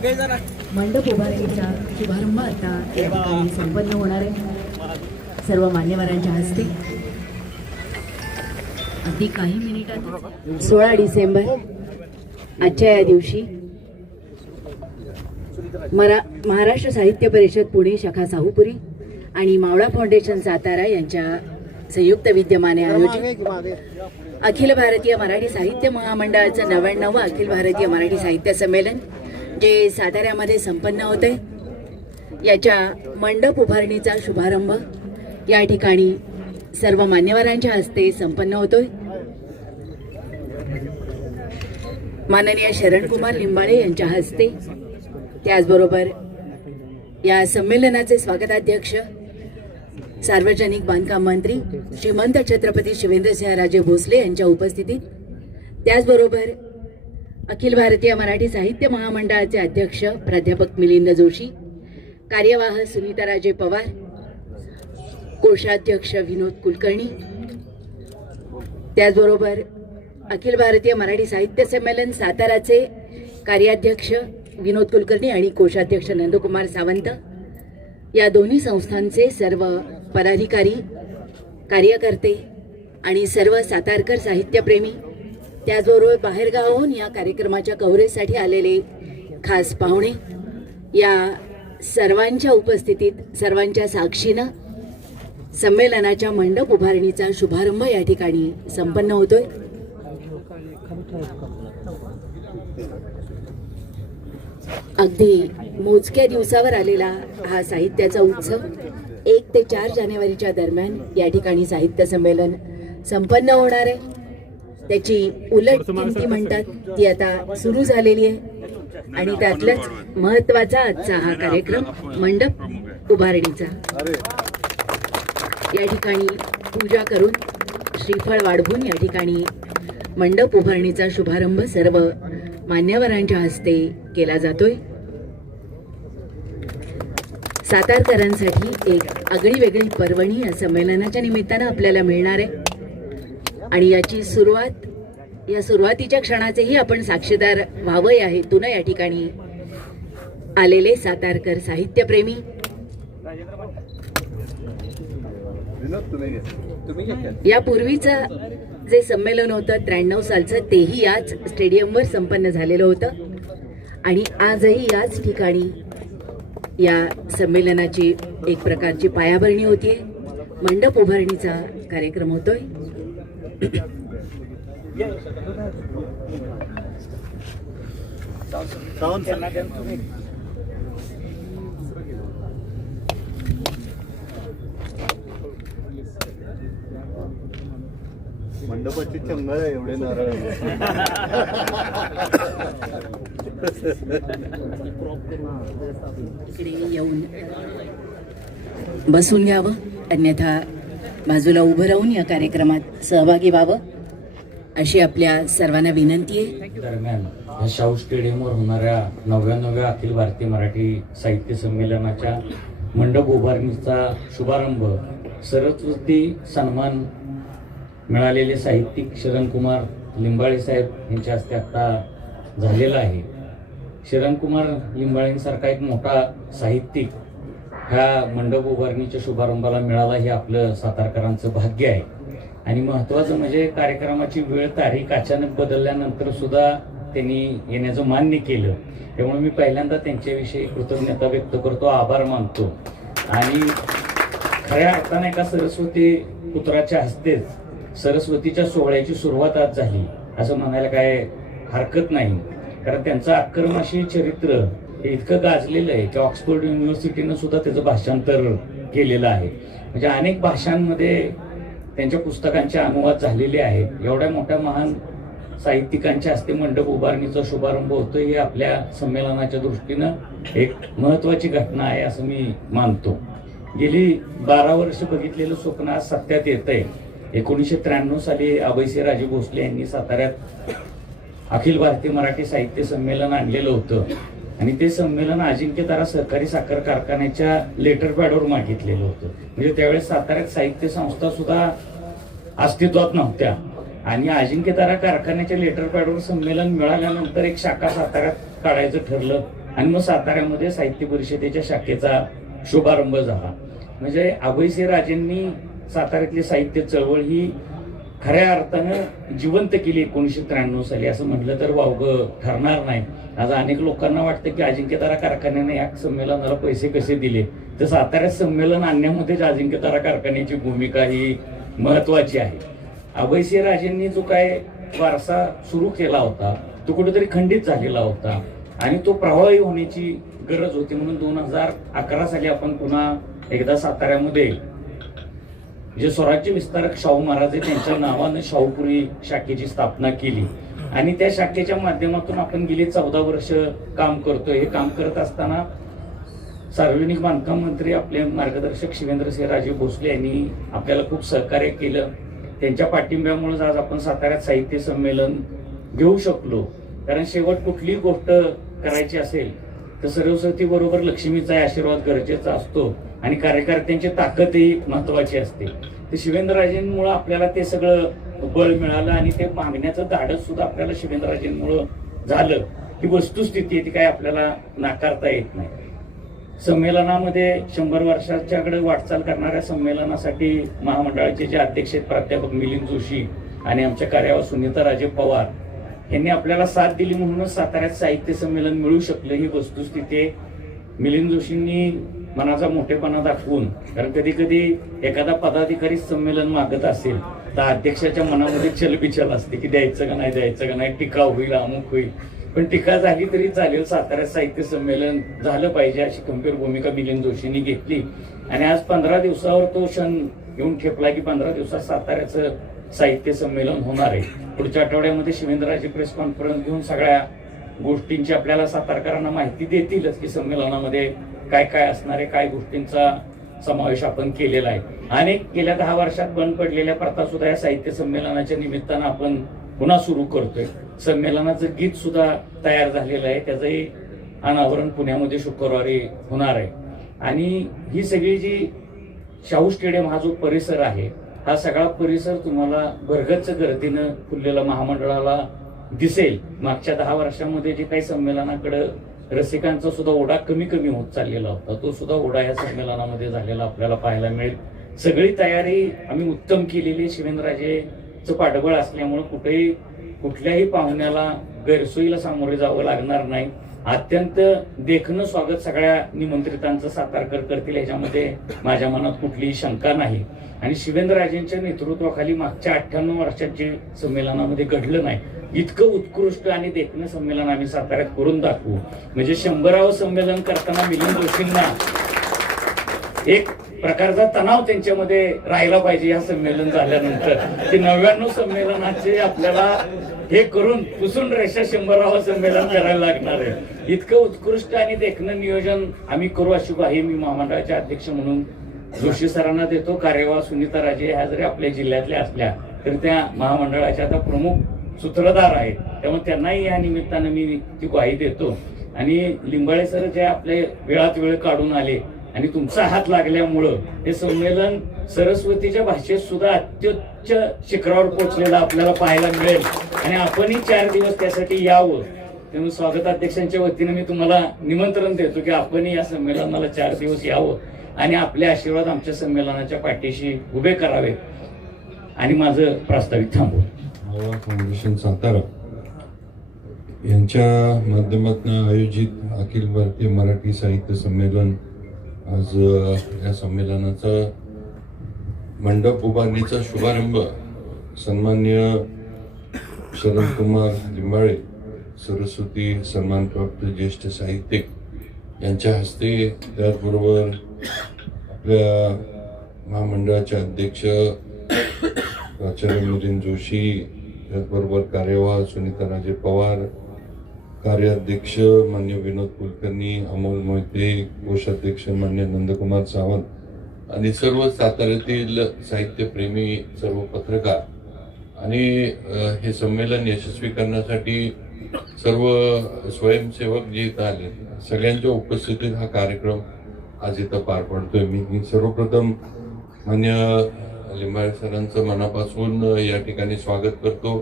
मंडप उभारणीचा शुभारंभ आता या ठिकाणी संपन्न होणार आहे सर्व मान्यवरांच्या हस्ते अगदी काही मिनिटात 16 डिसेंबर आजच्या या दिवशी महाराष्ट्र साहित्य परिषद पुणे शाखा साहूपुरी आणि मावळा फाउंडेशन सातारा यांच्या संयुक्त विद्यमाने आयोजित अखिल भारतीय मराठी साहित्य महामंडळाचं 99वं अखिल भारतीय मराठी साहित्य संमेलन जे साताऱ्यामध्ये संपन्न होते याच्या मंडप उभारणीचा शुभारंभ या ठिकाणी सर्व मान्यवरांच्या हस्ते संपन्न होतोय। माननीय शरणकुमार लिंबाळे यांच्या हस्ते, त्याचबरोबर या संमेलनाचे स्वागताध्यक्ष सार्वजनिक बांधकाम मंत्री श्रीमंत छत्रपती शिवेंद्रसिंहराजे भोसले यांच्या उपस्थितीत, त्याचबरोबर अखिल भारतीय मराठी साहित्य महामंडळाचे अध्यक्ष प्राध्यापक मिलिंद जोशी, कार्यवाह सुनीताराजे पवार, कोषाध्यक्ष विनोद कुलकर्णी, त्याचबरोबर अखिल भारतीय मराठी साहित्य संमेलन साताराचे कार्याध्यक्ष विनोद कुलकर्णी आणि कोषाध्यक्ष नंदकुमार सावंत, या दोन्ही संस्थांचे सर्व पदाधिकारी, कार्यकर्ते आणि सर्व सातारकर साहित्यप्रेमी, त्याचबरोबर बाहेरगावाहून या कार्यक्रमाच्या कव्हरेजसाठी आलेले खास पाहुणे, या सर्वांच्या उपस्थितीत, सर्वांच्या साक्षीनं संमेलनाच्या मंडप उभारणीचा शुभारंभ या ठिकाणी संपन्न होतोय। अगदी मोजक्या दिवसावर आलेला हा साहित्याचा उत्सव 1 ते 4 जानेवारीच्या दरम्यान या ठिकाणी साहित्य संमेलन संपन्न होणार आहे। त्याची उलट गिनती म्हणतात ती आता सुरू झालेली आहे आणि त्यातलाच महत्वाचा आजचा हा कार्यक्रम मंडप उभारणीचा। या ठिकाणी पूजा करून श्रीफळ वाढवून या ठिकाणी मंडप उभारणीचा शुभारंभ सर्व मान्यवरांच्या हस्ते केला जातोय। सातारकरांसाठी एक आगळी वेगळी पर्वणी या संमेलनाच्या निमित्तानं आपल्याला मिळणार आहे आणि याची सुरुवात, या सुरुवातीच्या क्षणाचेही आपण साक्षीदार व्हावं या हेतूनं या ठिकाणी आलेले सातारकर साहित्यप्रेमी, यापूर्वीचं जे संमेलन होतं 93 सालचं, तेही याच स्टेडियमवर संपन्न झालेलं होतं आणि आजही याच ठिकाणी या संमेलनाची एक प्रकारची पायाभरणी होतीये, मंडप उभारणीचा कार्यक्रम होतोय। मंडपाची चंगळ एवढे नारळ इकडे येऊन बसून घ्यावं, अन्यथा बाजूला उभं राहून या कार्यक्रमात सहभागी व्हावं अशी आपल्या सर्वांना विनंती आहे। दरम्यान या शाहू स्टेडियमवर होणाऱ्या 99व्या अखिल भारतीय मराठी साहित्य संमेलनाच्या मंडप उभारणीचा शुभारंभ सरस्वती सन्मान मिळालेले साहित्यिक शरणकुमार लिंबाळे साहेब यांच्या हस्ते आता झालेला आहे। शरणकुमार लिंबाळेंसारखा एक मोठा साहित्यिक ह्या मंडप उभारणीच्या शुभारंभाला मिळाला हे आपलं सातारकरांचं भाग्य आहे आणि महत्त्वाचं म्हणजे कार्यक्रमाची वेळ तारीख अचानक बदलल्यानंतर सुद्धा त्यांनी येण्याचं मान्य केलं, त्यामुळे मी पहिल्यांदा त्यांच्याविषयी कृतज्ञता व्यक्त करतो, आभार मानतो आणि खऱ्या अर्थाने एका सरस्वती पुत्राच्या हस्तेच सरस्वतीच्या सोहळ्याची सुरुवात आज झाली असं म्हणायला काय हरकत नाही, कारण त्यांचं आक्रमशी चरित्र हे इतकं गाजलेलं आहे की ऑक्सफोर्ड युनिव्हर्सिटीनं सुद्धा त्याचं भाषांतर केलेलं आहे, म्हणजे अनेक भाषांमध्ये त्यांच्या पुस्तकांचे अनुवाद झालेले आहेत। एवढ्या मोठ्या महान साहित्यिकांच्या हस्ते मंडप उभारणीचा शुभारंभ होतो हे आपल्या संमेलनाच्या दृष्टीनं एक महत्त्वाची घटना आहे असं मी मानतो। गेली 12 वर्ष बघितलेलं स्वप्न आज सत्यात येतंय। 1993 साली अभयसिंहराजे भोसले यांनी साताऱ्यात अखिल भारतीय मराठी साहित्य संमेलन आणलेलं होतं आणि ते संमेलन अजिंक्यतारा सहकारी साखर कारखान्याच्या लेटर पॅडवर मागितलेलं होतं, म्हणजे त्यावेळेस साताऱ्यात साहित्य संस्था सुद्धा अस्तित्वात नव्हत्या आणि अजिंक्यतारा कारखान्याच्या लेटर पॅडवर संमेलन मिळाल्यानंतर एक शाखा साताऱ्यात काढायचं ठरलं आणि मग साताऱ्यामध्ये साहित्य परिषदेच्या शाखेचा शुभारंभ झाला. म्हणजे अभयसिंह राजेंनी साताऱ्यातली साहित्य चळवळ ही खऱ्या अर्थानं जिवंत केली 1993 साली, असं म्हटलं तर वावगं ठरणार नाही. आज अनेक लोकांना वाटतं की अजिंक्यतारा कारखान्याने या संमेलनाला पैसे कसे दिले, तर साताऱ्यात संमेलन आणण्यामध्येच अजिंक्यतारा कारखान्याची भूमिका ही महत्वाची आहे. अभयसिंह राजेंनी जो काय वारसा सुरू केला होता तो कुठेतरी खंडित झालेला होता आणि तो प्रभावी होण्याची गरज होती. म्हणून 2011 साली आपण पुन्हा एकदा साताऱ्यामध्ये जे स्वराज्य विस्तारक शाहू महाराज आहे त्यांच्या नावानं शाहूपुरी शाखेची स्थापना केली आणि त्या शाखेच्या माध्यमातून आपण गेली 14 वर्ष काम करतोय. हे काम करत असताना सार्वजनिक बांधकाम मंत्री आपले मार्गदर्शक शिवेंद्रसिंहराजे भोसले यांनी आपल्याला खूप सहकार्य केलं. त्यांच्या पाठिंब्यामुळे आज आपण साताऱ्यात साहित्य संमेलन घेऊ शकलो. कारण शेवट कुठलीही गोष्ट करायची असेल तर सरस्वती बरोबर लक्ष्मीचा आशीर्वाद गरजेचा असतो आणि कार्यकर्त्यांची ताकदही महत्वाची असते. ते शिवेंद्रराजेंमुळे आपल्याला ते सगळं बळ मिळालं आणि ते मागण्याचं धाडस सुद्धा आपल्याला शिवेंद्रराजेंमुळे झालं. ही वस्तुस्थिती आहे, ती काय आपल्याला नाकारता येत नाही. संमेलनामध्ये 100 वर्षाच्याकडे वाटचाल करणाऱ्या संमेलनासाठी महामंडळाचे जे अध्यक्ष आहेत प्राध्यापक मिलिंद जोशी आणि आमच्या कार्यावर सुनीताराजे पवार यांनी आपल्याला साथ दिली, म्हणूनच साताऱ्यात साहित्य संमेलन मिळू शकलं. ही वस्तुस्थिती आहे. मिलिंद जोशींनी मनाचा मोठेपणा दाखवून, कारण कधी कधी एखादा पदाधिकारी संमेलन मागत असेल तर अध्यक्षाच्या मनामध्ये चलबिचल असते की द्यायचं का नाही, टीका होईल, अमुक होईल. पण टीका झाली तरी चालेल, साताऱ्यात साहित्य संमेलन झालं पाहिजे अशी गंभीर भूमिका मिलिंद जोशींनी घेतली आणि आज 15 दिवसावर तो क्षण घेऊन ठेपला की 15 दिवसात साताऱ्याचं साहित्य संमेलन होणार आहे. पुढच्या आठवड्यामध्ये शिवेंद्रराजे प्रेस कॉन्फरन्स घेऊन सगळ्या गोष्टींची आपल्याला सातारकरांना माहिती देतीलच की संमेलनामध्ये काय काय असणार आहे, काय गोष्टींचा समावेश आपण केलेला आहे. अनेक गेल्या 10 वर्षात बंद पडलेल्या प्रथा सुद्धा या साहित्य संमेलनाच्या निमित्तानं आपण पुन्हा सुरू करतोय. संमेलनाचं गीत सुद्धा तयार झालेलं आहे, त्याचंही अनावरण पुण्यामध्ये शुक्रवारी होणार आहे. आणि ही सगळी जी शाहू स्टेडियम हा जो परिसर आहे, हा सगळा परिसर तुम्हाला भरगच्च गर्दीनं फुललेला महामंडळाला दिसेल. मागच्या 10 वर्षांमध्ये जे काही संमेलनाकडे रसिकांचा सुद्धा ओढा कमी होत चाललेला होता, तो सुद्धा ओढा या संमेलनामध्ये झालेला आपल्याला पाहायला मिळेल. सगळी तयारी आम्ही उत्तम केलेली. शिवेंद्रराजेचं पाठबळ असल्यामुळे कुठल्याही पाहुण्याला गैरसोयीला सामोरे जावं लागणार नाही. अत्यंत देखणं स्वागत सगळ्या निमंत्रितांचं सातारकर करतील, ह्याच्यामध्ये माझ्या मनात कुठलीही शंका नाही. आणि शिवेंद्रराजेंच्या नेतृत्वाखाली मागच्या 98 वर्षात जे संमेलनामध्ये घडलं नाही, इतकं उत्कृष्ट आणि देखणं संमेलन आम्ही साताऱ्यात करून दाखवू. म्हणजे 100वे संमेलन करताना मिलिंद जोशींना एक प्रकारचा तणाव त्यांच्यामध्ये राहिला पाहिजे या संमेलन झाल्यानंतर, की 99 संमेलनाचे आपल्याला हे करून पुसून रेषा 100वे संमेलन करायला लागणार आहे. इतकं उत्कृष्ट आणि देखणं नियोजन आम्ही करू अशी ग्वाही मी महामंडळाचे अध्यक्ष म्हणून जोशी सरांना देतो. कार्यवाह सुनीताराजे ह्या जरी आपल्या जिल्ह्यातल्या असल्या तरी त्या महामंडळाच्या आता प्रमुख सूत्रधार आहेत, त्यामुळे त्यांनाही या निमित्तानं मी ती ग्वाही देतो. आणि लिंबाळे सर जे आपले वेळात वेळ काढून आले आणि तुमचा हात लागल्यामुळं हे संमेलन सरस्वतीच्या भाषेत सुद्धा अत्युच्च शिखरावर पोहोचलेलं आपल्याला पाहायला मिळेल आणि आपणही 4 दिवस त्यासाठी यावं. त्यामुळे स्वागताध्यक्षांच्या वतीने मी तुम्हाला निमंत्रण देतो की आपणही या संमेलनाला 4 दिवस यावं आणि आपले आशीर्वाद आमच्या संमेलनाच्या पाठीशी उभे करावेत. आणि माझं प्रास्ताविक थांबवतो. मावळा फाउंडेशन सातारा यांच्या माध्यमातून आयोजित अखिल भारतीय मराठी साहित्य संमेलन, आज या संमेलनाचा मंडप उभारणीचा शुभारंभ सन्माननीय शरदकुमार लिंबाळे सरस्वती सन्मानप्राप्त ज्येष्ठ साहित्यिक यांच्या हस्ते, त्याचबरोबर आपल्या महामंडळाचे अध्यक्ष प्राचार्य मिलिंद जोशी, त्याचबरोबर कार्यवाह सुनीताराजे पवार, कार्याध्यक्ष मान्य विनोद कुलकर्णी, अमोल मोहिते, कोषाध्यक्ष मान्य नंदकुमार सावंत आणि सर्व साताऱ्यातील साहित्यप्रेमी, सर्व पत्रकार आणि हे संमेलन यशस्वी करण्यासाठी सर्व स्वयंसेवक जे इथं आले, सगळ्यांच्या उपस्थितीत हा कार्यक्रम आज इथं पार पडतोय. मी सर्वप्रथम मान्य लिंबाळे सरांचं मनापासून या ठिकाणी स्वागत करतो.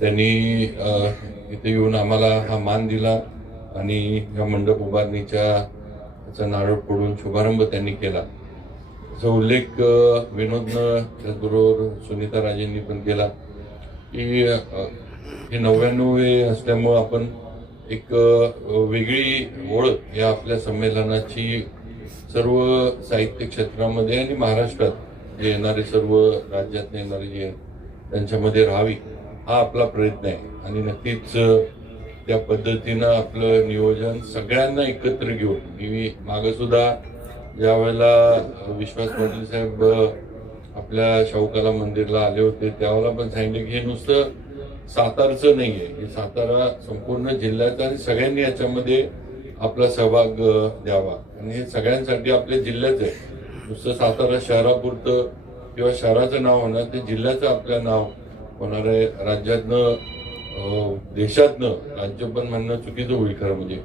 त्यांनी इथे येऊन आम्हाला हा मान दिला आणि या मंडप उभारणीच्या याचा नारळ फोडून शुभारंभ त्यांनी केला. त्याचा उल्लेख विनोदनं त्याचबरोबर सुनीता राजेंनी पण केला की हे 99 असल्यामुळं आपण एक वेगळी ओळख या आपल्या संमेलनाची सर्व साहित्य क्षेत्रामध्ये आणि महाराष्ट्रात जे येणारे सर्व राज्यात येणारे जे त्यांच्यामध्ये राहावी हा आपला प्रयत्न आहे. आणि नक्कीच त्या पद्धतीनं आपलं नियोजन सगळ्यांना एकत्र घेऊन मी मागं सुद्धा ज्या वेळेला विश्वास पाटील साहेब आपल्या शाहूकाला मंदिरला आले होते त्यावेळेला पण सांगितलं की हे नुसतं सातारचं नाहीये, हे सातारा संपूर्ण जिल्ह्याचं आणि सगळ्यांनी याच्यामध्ये आपला सहभाग द्यावा. आणि हे सगळ्यांसाठी आपल्या जिल्ह्याचं आहे. नुसतं सातारा शहरापुरतं किंवा शहराचं नाव होणार ते जिल्ह्याचं आपलं नाव होणार आहे. राज्यातनं देशातनं, राज्य पण म्हणणं चुकीचं होईल खरं म्हणजे,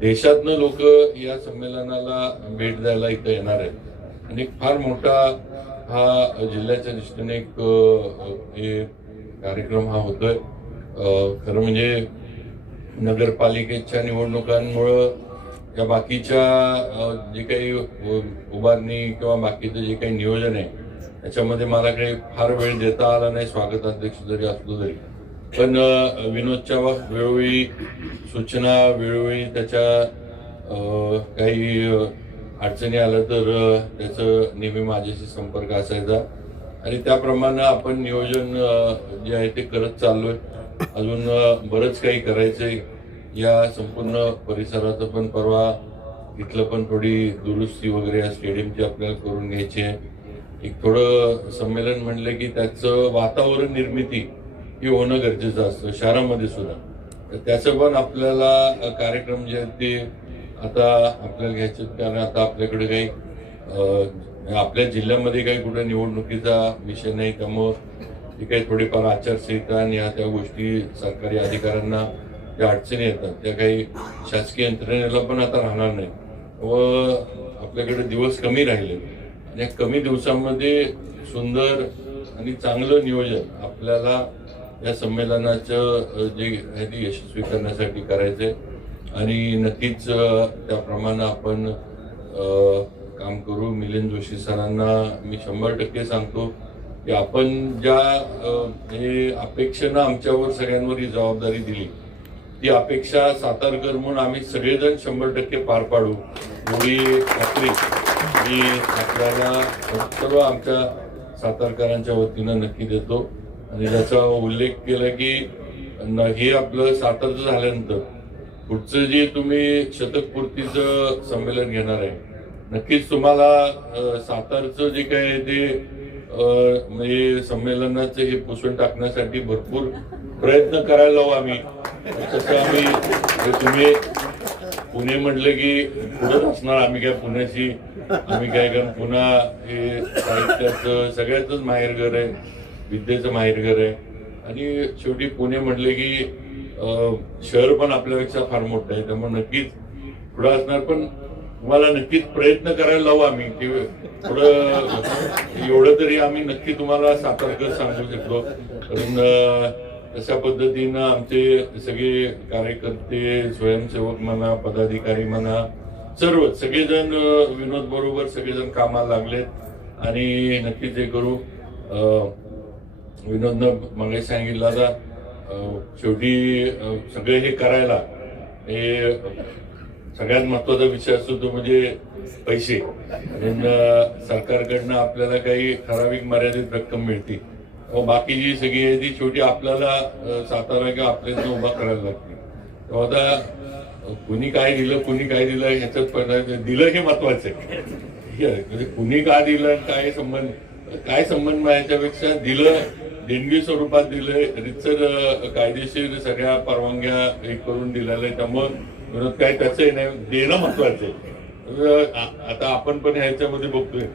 देशातनं लोक या संमेलनाला भेट द्यायला इथं येणार आहेत. आणि फार मोठा हा जिल्ह्याच्या दृष्टीने एक हे कार्यक्रम हा होतोय. खरं म्हणजे नगरपालिकेच्या निवडणुकांमुळं या बाकीच्या जे काही उभारणी किंवा बाकीचं जे काही नियोजन आहे त्याच्यामध्ये मला काही फार वेळ देता आला नाही, स्वागताध्यक्ष जरी असलो तरी. पण विनोदच्या वेळोवेळी सूचना, वेळोवेळी त्याच्या काही अडचणी आल्या तर त्याचं नेहमी माझ्याशी संपर्क असायचा आणि त्याप्रमाणे आपण नियोजन जे आहे ते करत चाललोय. अजून बरंच काही करायचंय. या संपूर्ण परिसराचं पण परवा इथलं पण थोडी दुरुस्ती वगैरे या स्टेडियमची आपल्याला करून घ्यायची आहे. एक थोडं संमेलन म्हणलं की त्याचं वातावरण निर्मिती ही होणं गरजेचं असतं शहरामध्ये सुद्धा. तर त्याचं पण आपल्याला कार्यक्रम जे आहेत ते आता आपल्याला घ्यायचे, कारण आता आपल्याकडे काही आपल्या जिल्ह्यामध्ये काही कुठे निवडणुकीचा विषय नाही. त्यामुळं जे काही थोडीफार आचारसंहिता आणि या त्या गोष्टी सरकारी अधिकाऱ्यांना ज्या अडचणी येतात त्या काही शासकीय यंत्रणेला पण आता राहणार नाही व आपल्याकडे दिवस कमी राहिले. आणि या कमी दिवसांमध्ये सुंदर आणि चांगलं नियोजन आपल्याला या संमेलनाचं जे आहे ते यशस्वी करण्यासाठी करायचंय. आणि नक्कीच त्याप्रमाणे आपण काम करू. मिलिंद जोशी सरांना मी 100% सांगतो की आपण ज्या हे अपेक्षेनं आमच्यावर सगळ्यांवर ही जबाबदारी दिली ती अपेक्षा सातारकर म्हणून आम्ही सगळेजण 100% पार पाडू एवढी खात्री मी आपल्याला सर्व आमच्या सातारकरांच्या वतीनं नक्की देतो. आणि त्याचा उल्लेख केला की हे आपलं सातारचं झाल्यानंतर पुढचं जे तुम्ही शतकपूर्तीचं संमेलन घेणार आहे नक्कीच तुम्हाला सातारचं जे काय आहे ते म्हणजे संमेलनाचं हे पुसून टाकण्यासाठी भरपूर प्रयत्न करायला लावू आम्ही. तसं आम्ही तुम्ही पुणे म्हटलं की पुढंच असणार. आम्ही काय पुण्याची आम्ही काय, कारण पुन्हा हे साहित्याचं सगळ्याच माहेरघर आहे, विद्येचं माहेरघर आहे. आणि शेवटी पुणे म्हटलं की शहर पण आपल्यापेक्षा फार मोठं आहे. त्यामुळे नक्कीच पुढं असणार. पण तुम्हाला नक्कीच प्रयत्न करायला लावू आम्ही की थोडं एवढं तरी आम्ही नक्की तुम्हाला सातारकर सांगू शकतो. कारण अशा पद्धतीनं आमचे सगळे कार्यकर्ते, स्वयंसेवक म्हणा, पदाधिकारी म्हणा, सर्व सगळेजण विनोद बरोबर सगळेजण कामाला लागलेत आणि नक्कीच हे करू. विनोदनं मागे सांगितलं आता शेवटी सगळे हे करायला हे सगळ्यात महत्वाचा विषय असतो तो म्हणजे पैसे. सरकारकडनं आपल्याला काही ठराविक मर्यादित रक्कम मिळते, बाकीची सगळी आहे ती शेवटी आपल्याला सातारा किंवा आपल्याला उभा करायला लागते. तेव्हा आता कुणी काय दिलं कुणी काय दिलं ह्याच्यात दिलं हे महत्वाचं आहे. म्हणजे कुणी का दिलं काय संबंध याच्यापेक्षा दिलं देणगी स्वरूपात दिलंय, रितसर कायदेशीर सगळ्या परवानग्या हे करून दिलेलं आहे. त्यामुळं काय त्याचं नाही, देणं महत्वाचं आहे. आता आपण पण ह्याच्यामध्ये बघतोय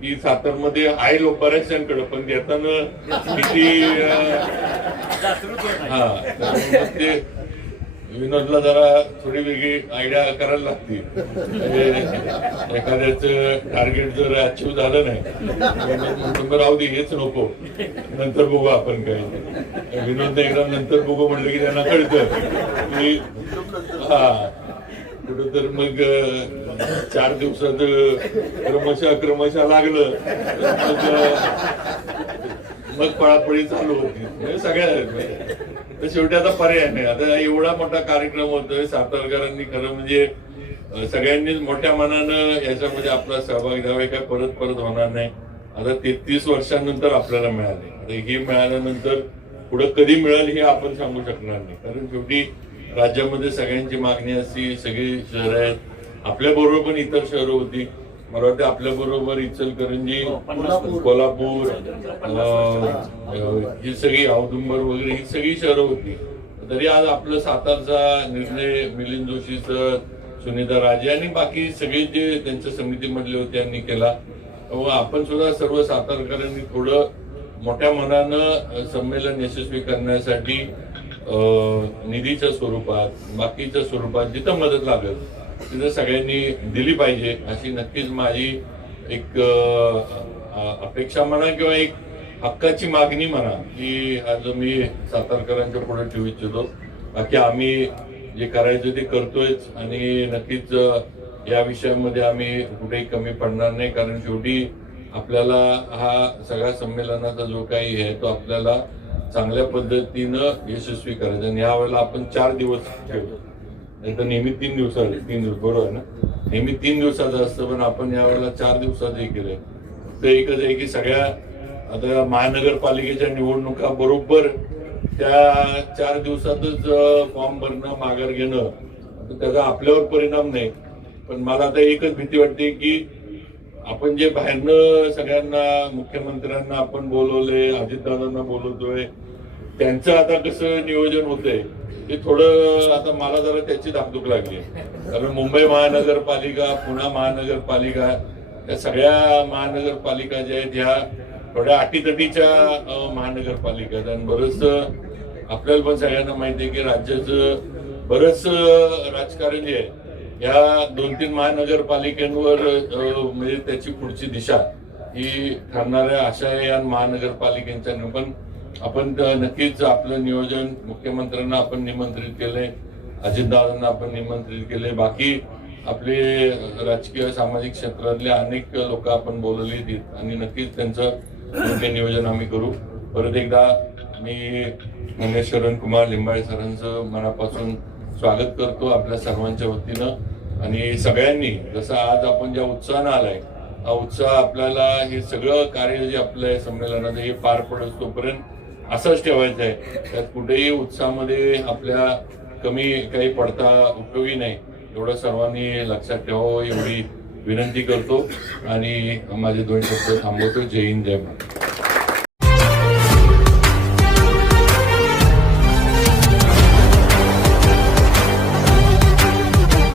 की सातारमध्ये आहे लोक बऱ्याचशांकडे, पण देताना किती ते विनोदला जरा थोडी वेगळी आयडिया करायला लागते. म्हणजे एखाद्याचं टार्गेट जर अचीव्ह झालं नाही विनोद म्हणतो बरं राहू दे हेच नको नंतर बघू आपण काय. विनोदने एकदा नंतर बघू म्हटलं की त्यांना कळतं की हा कुठं तर मग 4 दिवसात क्रमशः लागलं मग पळापळी चालू होती. म्हणजे सगळ्या तर शेवटी आता पर्याय नाही. आता एवढा मोठा कार्यक्रम होतोय सातारकरांनी खरं म्हणजे सगळ्यांनीच मोठ्या मनानं याच्यामध्ये आपला सहभाग द्यावा. काय परत होणार नाही. आता 33 वर्षांनंतर आपल्याला मिळाले. आता हे मिळाल्यानंतर पुढे कधी मिळेल हे आपण सांगू शकणार नाही. कारण शेवटी राज्यामध्ये सगळ्यांची मागणी असती. सगळी शहरं आहेत. आपल्या बरोबर पण इतर शहरं होती. मला वाटतं आपल्या बरोबर इचलकरंजी कोल्हापूर ही सगळी औदुंबर वगैरे ही सगळी शहरं होती. तरी आज आपलं सातारचा निर्णय मिलिंद जोशी सर, सुनीता राजे आणि बाकी सगळे जे त्यांच्या समितीमधले होते यांनी केला. व आपण सुद्धा सर्व सातारकरांनी थोडं मोठ्या मनानं संमेलन यशस्वी करण्यासाठी निधीच्या स्वरूपात बाकीच्या स्वरूपात जिथं मदत लागेल तिथं सगळ्यांनी दिली पाहिजे अशी नक्कीच माझी एक अपेक्षा म्हणा किंवा एक हक्काची मागणी म्हणा की आज मी सातारकरांच्या पुढे ठेवू इच्छितो. बाकी आम्ही जे करायचं ते करतोयच आणि नक्कीच या विषयामध्ये आम्ही कुठेही कमी पडणार नाही. कारण शेवटी आपल्याला हा सगळ्या संमेलनाचा जो काही आहे तो आपल्याला चांगल्या पद्धतीनं यशस्वी करायचा. आणि यावेळेला आपण 4 दिवस ठेवतो. नाही तर नेहमी 3 दिवस बरोबर आहे ना. नेहमी 3 दिवसाचं असतं पण आपण यावेळेला 4 दिवसाचं हे केलंय. तर एकच आहे की सगळ्या आता महानगरपालिकेच्या निवडणुका बरोबर त्या 4 दिवसातच फॉर्म भरणं माघार घेणं तर त्याचा आपल्यावर परिणाम नाही. पण मला आता एकच भीती वाटते की आपण जे बाहेरनं सगळ्यांना मुख्यमंत्र्यांना आपण बोलवले, अजितदादांना बोलवतोय, त्यांचं आता कसं नियोजन होतंय ते थोडं आता मला जरा त्याची धाकधूक लागली. कारण मुंबई महानगरपालिका, पुणे महानगरपालिका या सगळ्या महानगरपालिका ज्या आहेत ह्या थोड्या अटीतटीच्या महानगरपालिका आहेत. आणि बरंच आपल्याला पण सगळ्यांना माहिती आहे की राज्याचं बरंच राजकारण जे आहे या 2-3 महानगरपालिकांवर म्हणजे त्याची पुढची दिशा ही ठरणाऱ्या अशा या महानगरपालिकांच्या. पण आपण नक्कीच आपलं नियोजन मुख्यमंत्र्यांना आपण निमंत्रित केलंय, अजितदादांना आपण निमंत्रित केले, बाकी आपले राजकीय सामाजिक क्षेत्रातले अनेक लोक आपण बोलवली आणि नक्कीच त्यांचं नियोजन आम्ही करू. परत एकदा मी माननीय शरण कुमार लिंबाळे सरांचं मनापासून स्वागत करतो आपल्या सर्वांच्या वतीनं. आणि सगळ्यांनी जसं आज आपण ज्या उत्साहानं आलाय हा उत्साह आपल्याला हे सगळं कार्य जे आपल्या संमेलनाचं हे पार पडत तोपर्यंत असंच ठेवायचं आहे. त्यात कुठेही उत्साहामध्ये आपल्या कमी काही पडता उपयोगी नाही एवढं सर्वांनी लक्षात ठेवावं एवढी विनंती करतो आणि माझे 2 शब्द थांबवतो. जय हिंद, जय महाराष्ट्र.